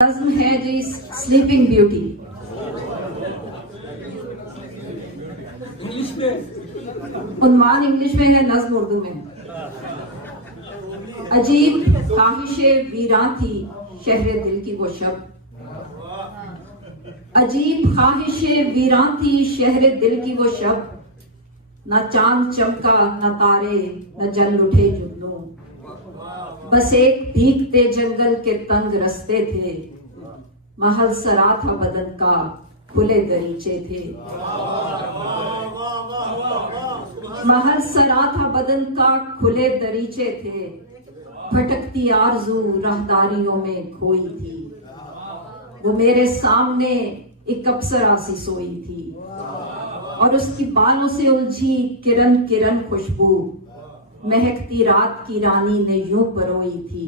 नज़्म है जी sleeping beauty. English में, उन्वान इंग्लिश में है, नज़्म उर्दू में। अजीब ख्वाहिशे वीरान थी शहर दिल की वो शब, अजीब ख्वाहिशे वीरान थी शहर दिल की वो शब, न चांद चमका न तारे न जल उठे जुगनू, बस एक भीगते जंगल के तंग रस्ते थे, महल सरा था बदन का खुले दरीचे थे, महल सरा था बदन का खुले दरीचे थे, भटकती आरज़ू राहदारियों में खोई थी, वो मेरे सामने एक अप्सरा सी सोई थी, और उसकी बालों से उलझी किरण किरण खुशबू महकती रात की रानी ने यूं परोई थी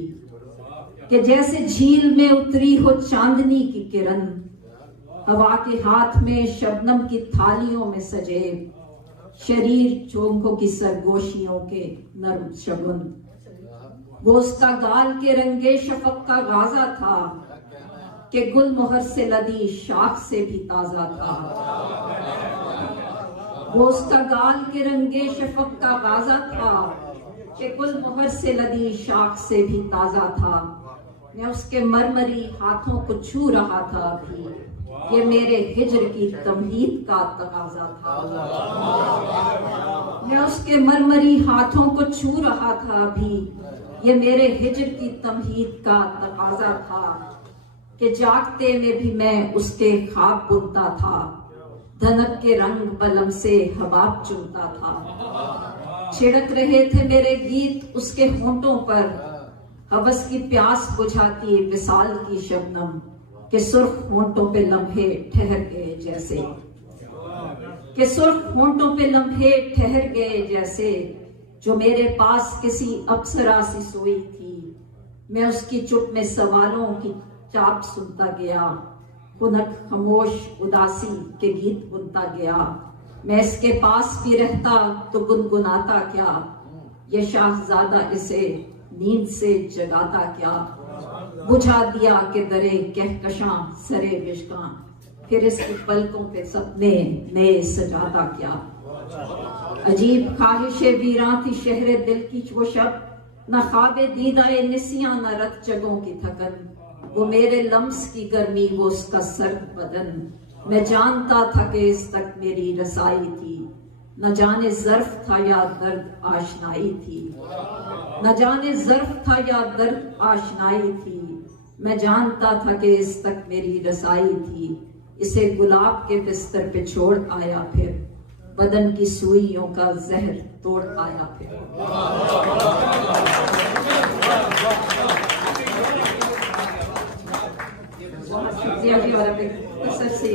कि जैसे झील में उतरी हो चांदनी की किरण, हवा के हाथ में शबनम की थालियों में सजे शरीर चोंखों की सरगोशियों के नर्म शगुन, वो उसका गाल के रंगे शफक का गाजा था कि गुल मोहर से लदी शाख से भी ताजा था, वो उसका गाल के रंगे शफक का गाजा था कि गुल मोहर से लदी शाख से भी ताजा था, मैं उसके मरमरी हाथों को छू रहा था अभी, ये मेरे हिज्र की तमहीद का तकाजा था, मैं उसके मरमरी हाथों को छू रहा था अभी, ये मेरे हिज्र की तमहीद का तकाजा था कि जागते में भी मैं उसके ख्वाब बुनता था, धनक के रंग बलम से हबाब चुनता था, छिड़क रहे थे मेरे गीत उसके होंठों पर, हवस की प्यास बुझाती विसाल की शबनम के सुर्ख होंठों पे लम्हे ठहर गए जैसे, के सुर्ख होंठों पे लम्हे ठहर गए जैसे, जो मेरे पास किसी अप्सरा सी सोई थी, मैं उसकी चुप में सवालों की चाप सुनता गया, खुनक खामोश उदासी के गीत बुनता गया, मैं इसके पास भी रहता तो गुनगुनाता क्या, ये शाहजादा इसे नींद से जगाता क्या, बुझा दिया कि दरे कहकशां सरे विश्कां, फिर इसकी पलकों पे सपने नए सजाता क्या, अजीब ख्वाहिशे वीरां थी शहर दिल की वो शब, न ख्वाबे दीदाए निसियां न रत जगों की थकन, वो मेरे लम्स की गर्मी वो उसका सर्द बदन, मैं जानता था कि इस तक मेरी रसाई थी, न जाने ज़र्फ था या दर्द आशनाई थी, न जाने ज़र्फ था या दर्द आशनाई थी, मैं जानता था कि इस तक मेरी रसाई थी, इसे गुलाब के बिस्तर पे छोड़ आया फिर, बदन की सुइयों का जहर तोड़ आया फिर। जी और अक्सर से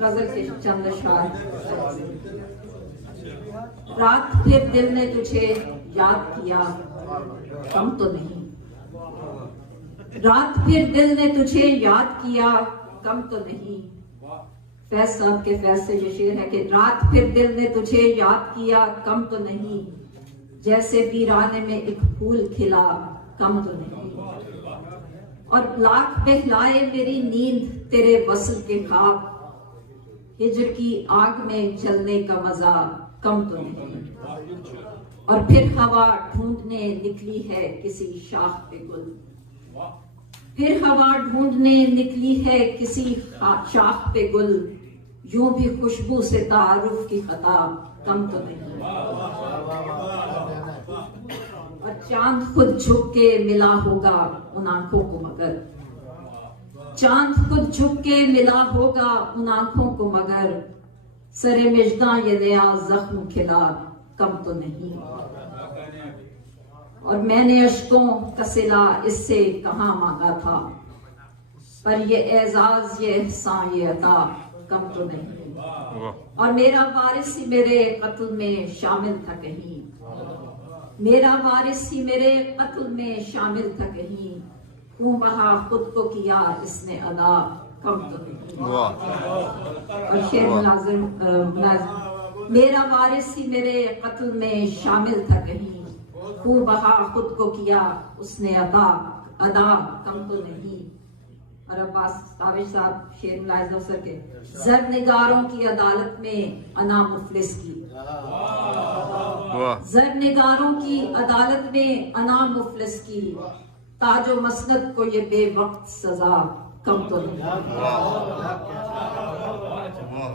गजल के चंद अशआर। रात फिर दिल ने तुझे याद किया कम तो नहीं, रात फिर दिल ने तुझे याद किया कम तो नहीं, फैज साहब के फैज से ये शेर है कि रात फिर दिल ने तुझे याद किया कम तो नहीं, जैसे वीराने में एक फूल खिला कम तो नहीं, और लाख बहलाए मेरी नींद तेरे वस्ल के ख्वाब, हिज्र की आग में चलने का मजा कम तो नहीं, और फिर हवा ढूंढने निकली है किसी शाख पे गुल, फिर हवा ढूंढने निकली है किसी शाख पे गुल, यूं भी खुशबू से तारुफ की खता कम तो नहीं, और चांद खुद झुक के मिला होगा उन आंखों को मगर, चांद खुद झुक के मिला होगा उन आंखों को मगर, सरे मिजदा ये नया जख्म खिला कम तो नहीं, और मैंने अश्कों का सिला इससे कहाँ मांगा था, पर ये एजाज ये एहसान ये अता कम तो नहीं, और मेरा वारिस ही मेरे कत्ल में शामिल था कहीं, मेरा वारिस ही मेरे कत्ल में शामिल था कहीं, क्यों बहा खुद को किया इसने अदा कम तो नहीं, और शेर मुलाजिम मेरा वारिस ही मेरे कत्ल में शामिल था कहीं, खूब बहा खुद को किया उसने अदा कम तो नहीं। और अब्बास ताबिश साहब शेर मुलाहिज़ अफसर के, जर निगारों की अदालत में अना मुफलिस की, जर निगारों की अदालत में अना मुफलिस की, ताजो मसनद को ये बेवक्त सजा कम तो नहीं।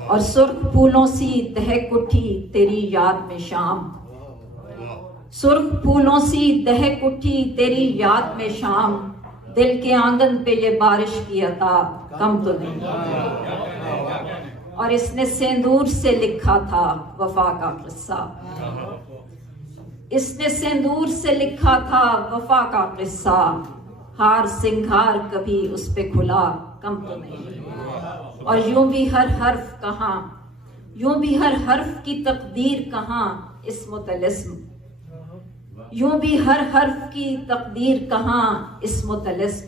और सुर्ख फूलों सी दहक उठी तेरी याद में शाम, सुर्ख फूलों सी दहक उठी तेरी याद में शाम, दिल के आंगन पे ये बारिश की अता कम तो नहीं। और इसने सिंदूर से लिखा था वफा का किस्सा, इसने सिंदूर से लिखा था वफा का किस्सा, हार सिंगार कभी उस पे खुला कम तो नहीं। और यूं भी हर हर्फ कहाँ, यूं भी हर हर्फ की तकदीर कहाँ इस मुतलिस्म, यूं भी हर हर्फ की तकदीर कहाँ इस मुतलिस्म,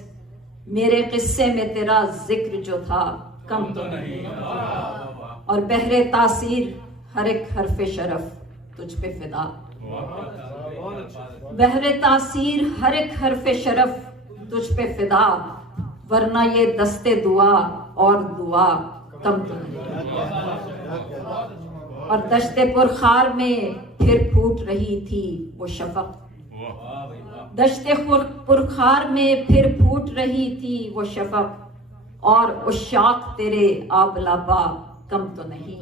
मेरे किस्से में तेरा जिक्र जो था कम तो नहीं। और बहरे तासीर हर एक हर्फ शरफ तुझ पे फिदा, बहरे तासीर हर एक हर्फ शरफ तुझ पे फिदा, वरना ये दस्ते दुआ और दुआ कम तो नहीं। और दश्ते पुरखार में फिर फूट रही थी वो शफक, दश्ते पुरखार में फिर फूट रही थी वो शफक, और उशाक तेरे आबलाबा कम तो नहीं।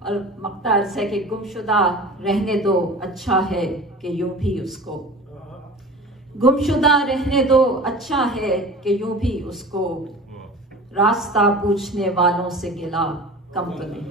और मक्ता अर्ज़ है कि गुमशुदा रहने दो अच्छा है कि यूं भी उसको, गुमशुदा रहने दो अच्छा है कि यूं भी उसको, रास्ता पूछने वालों से गिला कम तो नहीं।